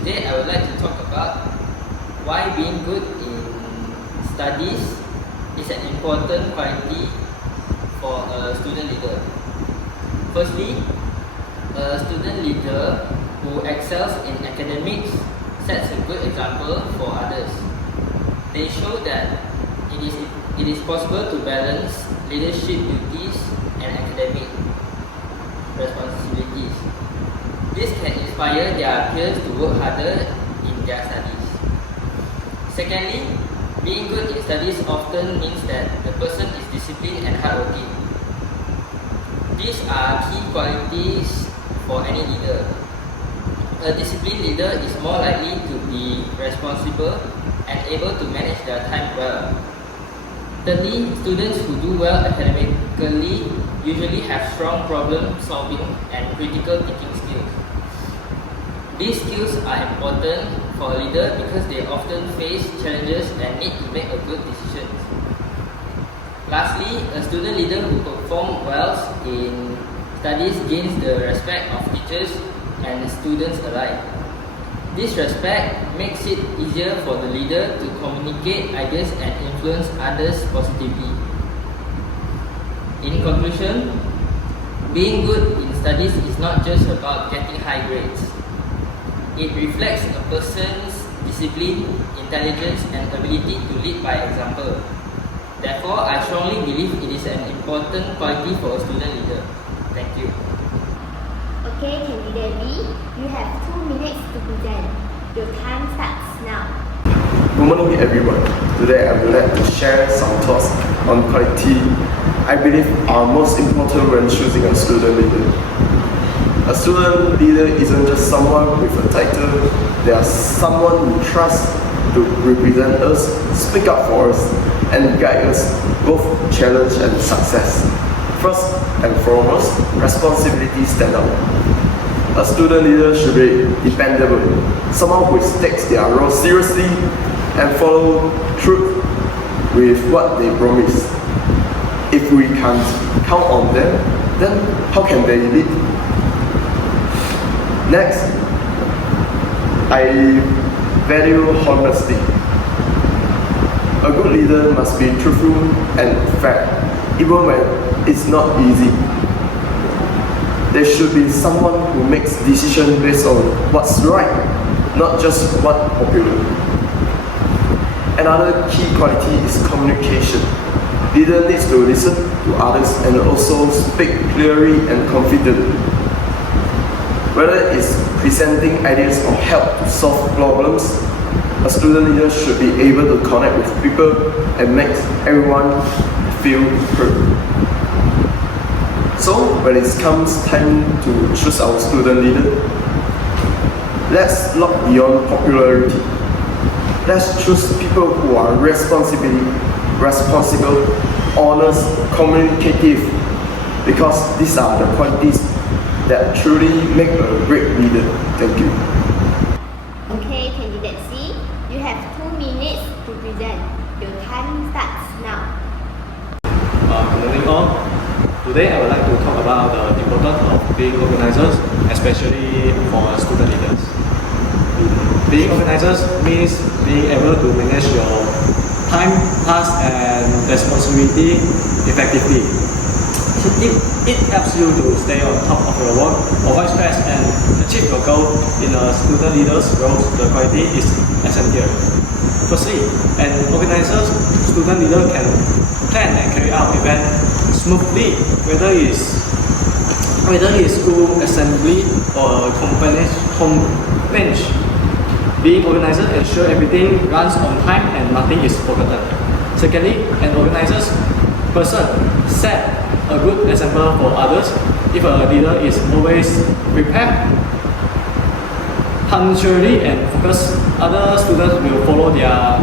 Today I would like to talk about why being good in studies is an important quality for a student leader. Firstly, a student leader who excels in academics sets a good example for others. They show that it is possible to balance leadership duties and academic responsibilities. This can inspire their peers to work harder in their studies. Secondly, being good in studies often means that the person is disciplined and hardworking. These are key qualities for any leader. A disciplined leader is more likely to be responsible and able to manage their time well. Thirdly, students who do well academically usually have strong problem-solving and critical thinking skills. These skills are important for a leader because they often face challenges and need to make a good decision. Lastly, a student leader who performs well in studies gains the respect of teachers and students alike. This respect makes it easier for the leader to communicate ideas and influence others positively. In conclusion, being good in studies is not just about getting high grades. It reflects a person's discipline, intelligence, and ability to lead by example. Therefore, I strongly believe it is an important quality for a student leader. Thank you. Okay, candidate B, you have 2 minutes to present. Your time starts now. Good morning, everyone. Today, I would like to share some thoughts on quality I believe are most important when choosing a student leader. A student leader isn't just someone with a title. They are someone we trust to represent us, speak up for us, and guide us both challenge and success. First and foremost, responsibility stand out. A student leader should be dependable, someone who takes their role seriously and follow through with what they promise. If we can't count on them, then how can they lead? Next, I value honesty. A good leader must be truthful and fair, even when it's not easy. There should be someone who makes decisions based on what's right, not just what's popular. Another key quality is communication. Leader needs to listen to others and also speak clearly and confidently. Whether it's presenting ideas or help to solve problems, a student leader should be able to connect with people and make everyone feel heard. So, when it comes time to choose our student leader, let's look beyond popularity. Let's choose people who are responsible, honest, communicative, because these are the qualities that truly make a great leader. Thank you. Okay, candidate C, you have 2 minutes to present. Your time starts now. Good morning all. Today I would like to talk about the importance of being organizers, especially for student leaders. Being organizers means being able to manage your time, tasks, and responsibility effectively. It helps you to stay on top of your work, avoid stress, and achieve your goal. In a student leader's role, the quality is essential. Firstly, an organizer, student leader can plan and carry out events smoothly, whether it's school assembly or convention. Being organizer ensures everything runs on time and nothing is forgotten. Secondly, an organizer's person set a good example for others. If a leader is always prepared, punctually and focused, other students will follow their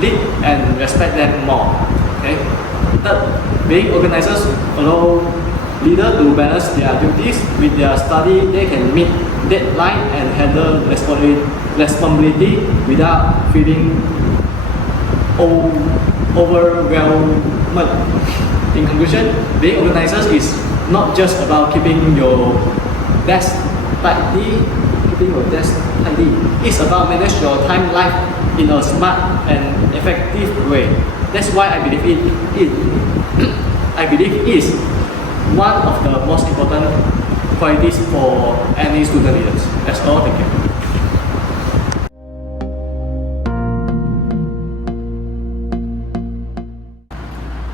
lead and respect them more. Okay. Third, being organizers allow leaders to balance their duties with their study. They can meet deadline and handle responsibility without feeling overwhelmed. In conclusion, being organizers is not just about keeping your desk tidy, 定有 desk tidy. It's about manage your time life in a smart and effective way. That's why I believe I believe it is one of the most important qualities for any student leaders. That's all. Thank you.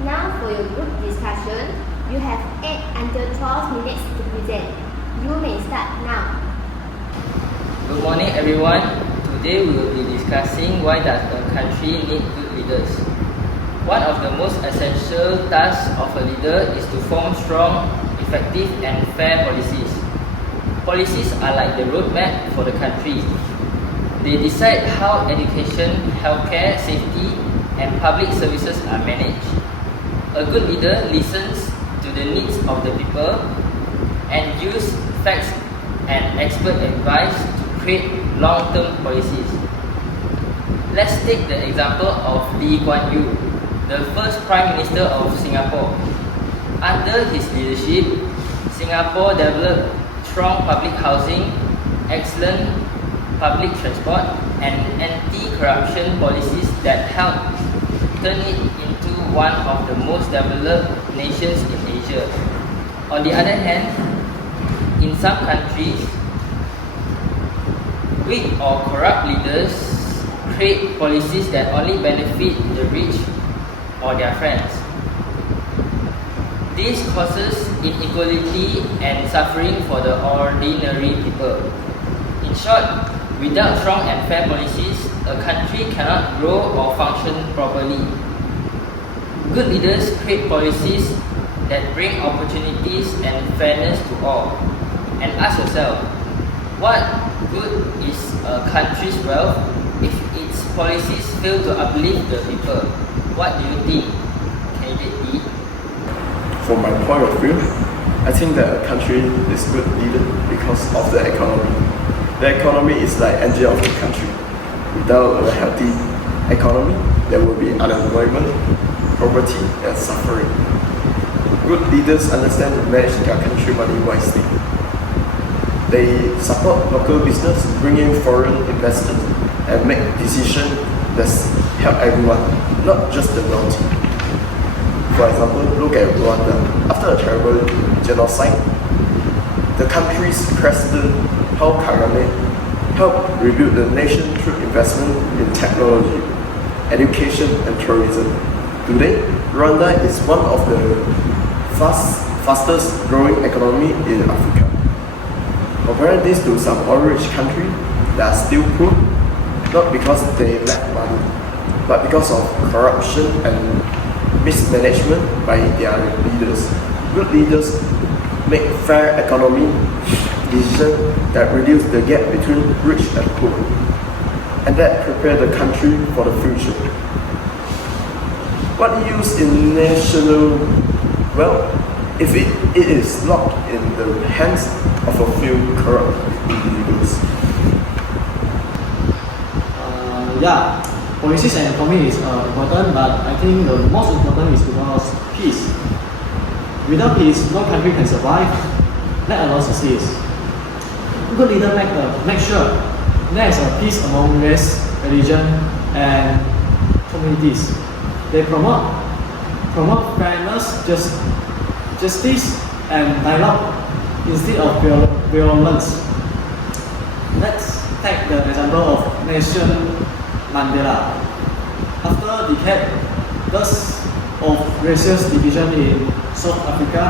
Now for your group discussion, you have 8 until 12 minutes to present. You may start now. Good morning everyone. Today we will be discussing why does a country need good leaders. One of the most essential tasks of a leader is to form strong, effective and fair policies. Policies are like the roadmap for the country. They decide how education, healthcare, safety and public services are managed. A good leader listens to the needs of the people and use facts and expert advice to create long-term policies. Let's take the example of Lee Kuan Yew, the first Prime Minister of Singapore. Under his leadership, Singapore developed strong public housing, excellent public transport and anti-corruption policies that helped turn it into one of the most developed nations in Asia. On the other hand, in some countries, weak or corrupt leaders create policies that only benefit the rich or their friends. This causes inequality and suffering for the ordinary people. In short, without strong and fair policies, a country cannot grow or function properly. Good leaders create policies that bring opportunities and fairness to all. And ask yourself, what good is a country's wealth if its policies fail to uplift the people? What do you think? Candidate B? From my point of view, I think that a country is good leader because of the economy. The economy is like engine of the country. Without a healthy economy, there will be unemployment, poverty, and suffering. Good leaders understand to manage their country money wisely. They support local business, bring in foreign investors, and make decisions that help everyone, not just the wealthy. For example, look at Rwanda. After a terrible genocide, the country's president, Paul Kagame, helped rebuild the nation through investment in technology, education and tourism. Today, Rwanda is one of the fastest growing economy in Africa. Compare this to some oil-rich countries that are still poor, not because they lack money, but because of corruption and mismanagement by their leaders. Good leaders make fair economy decisions that reduce the gap between rich and poor, and that prepare the country for the future. What use in national wealth if it is locked in the hands of a few corrupt individuals? Policies and economy is important, but I think the most important is because peace. Without peace, no country can survive, let alone succeed. Good leader make sure there is a peace among race, religion, and communities. They promote fairness, justice, and dialogue instead of violence. Let's take the example of Nelson Mandela. After decades of racial division in South Africa,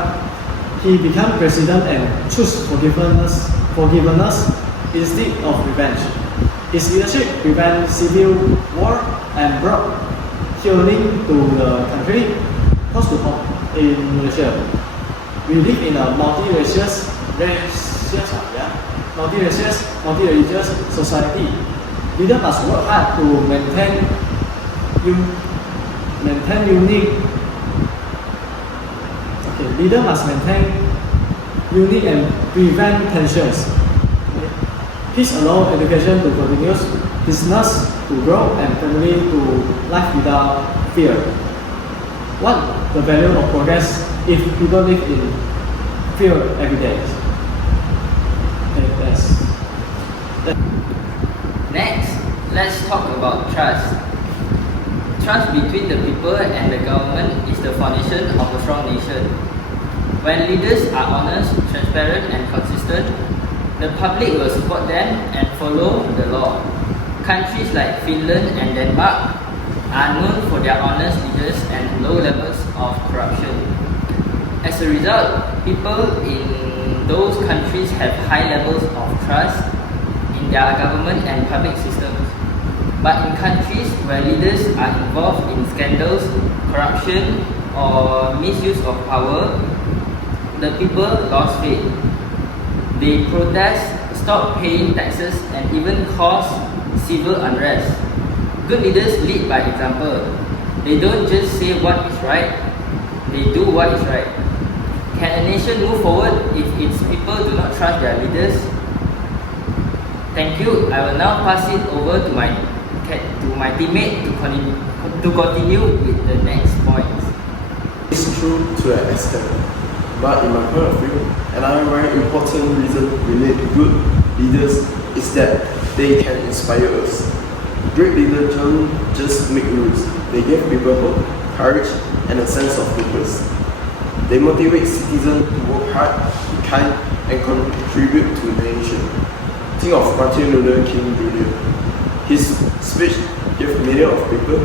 he became president and chose forgiveness instead of revenge. His leadership prevented civil war and brought healing to the country. Close to home in Malaysia, we live in a multi-religious society. Leaders must work hard to maintain unity and prevent tensions. Peace allows education to continue, business to grow, and family to live without fear. What the value of progress if people live in fear every day? Okay, yes. Next, let's talk about trust. Trust between the people and the government is the foundation of a strong nation. When leaders are honest, transparent and consistent, the public will support them and follow the law. Countries like Finland and Denmark are known for their honest leaders and low levels of corruption. As a result, people in those countries have high levels of trust in their government and public systems. But in countries where leaders are involved in scandals, corruption, or misuse of power, the people lost faith. They protest, stop paying taxes, and even cause civil unrest. Good leaders lead by example. They don't just say what is right, they do what is right. Can a nation move forward if its people do not trust their leaders? Thank you. I will now pass it over to my teammate to continue with the next points. It's true to an extent, but in my point of view, another very important reason we need good leaders is that they can inspire us. Great leaders don't just make rules, they give people hope, courage, and a sense of purpose. They motivate citizens to work hard, be kind, and contribute to the nation. Think of Martin Luther King Jr. His speech gave millions of people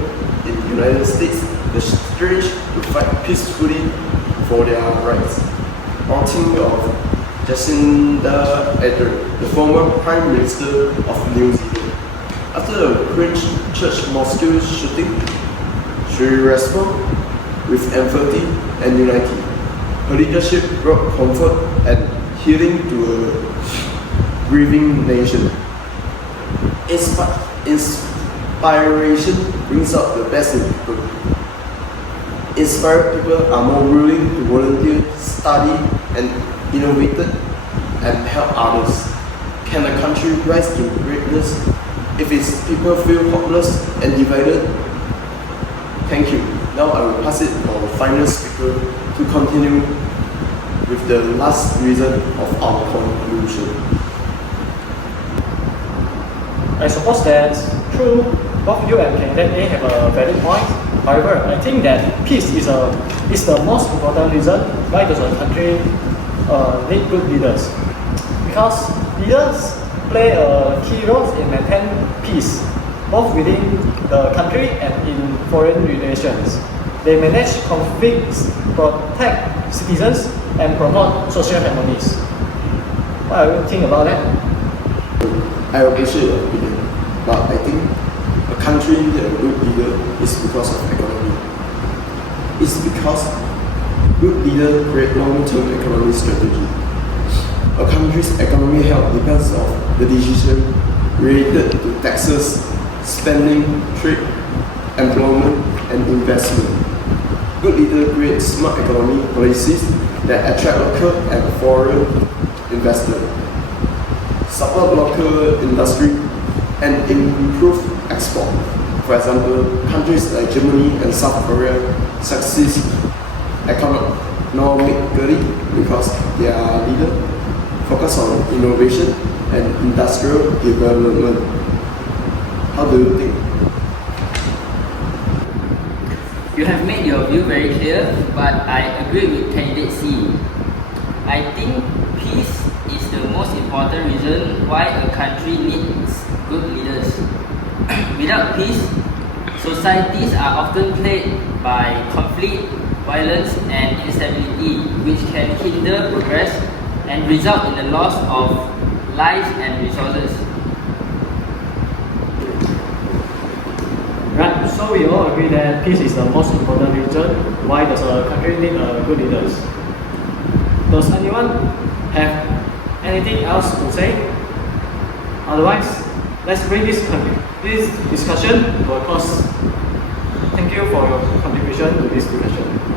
in the United States the strength to fight peacefully for their rights. Or think of Jacinda Ardern, the former Prime Minister of New Zealand. After the Christchurch mosque shooting, she responded with empathy and unity. Her leadership brought comfort and healing to a grieving nation. Inspiration brings out the best in people. Inspired people are more willing to volunteer, study, and innovate and help others. Can a country rise to greatness if its people feel hopeless and divided? Thank you. Now I will pass it to our final speaker to continue with the last reason of our conclusion. I suppose that true, both you and candidate A have a valid point. However, I think that peace is the most important reason why does a country need good leaders. Because leaders play a key role in maintaining peace, both within the country and in foreign relations. They manage conflicts, protect citizens, and promote social harmonies. What do you think about that? I appreciate your opinion, but I think a country needs a good leader is because of economy. It's because good leaders create long-term economic strategy. A country's economic health depends on the decision related to taxes, spending, trade, employment, and investment. Good leaders create smart economic policies that attract local and foreign investment, support local industry, and improve export. For example, countries like Germany and South Korea succeed economically because their leaders focus on innovation and industrial development. How do you think? You have made your view very clear, but I agree with candidate C. I think peace is the most important reason why a country needs good leaders. Without peace, societies are often plagued by conflict, violence, and instability, which can hinder progress and result in the loss of lives and resources. Right, so we all agree that peace is the most important reason why does a country need good leaders. Does anyone have anything else to say? Otherwise, let's bring this discussion to a close. Thank you for your contribution to this discussion.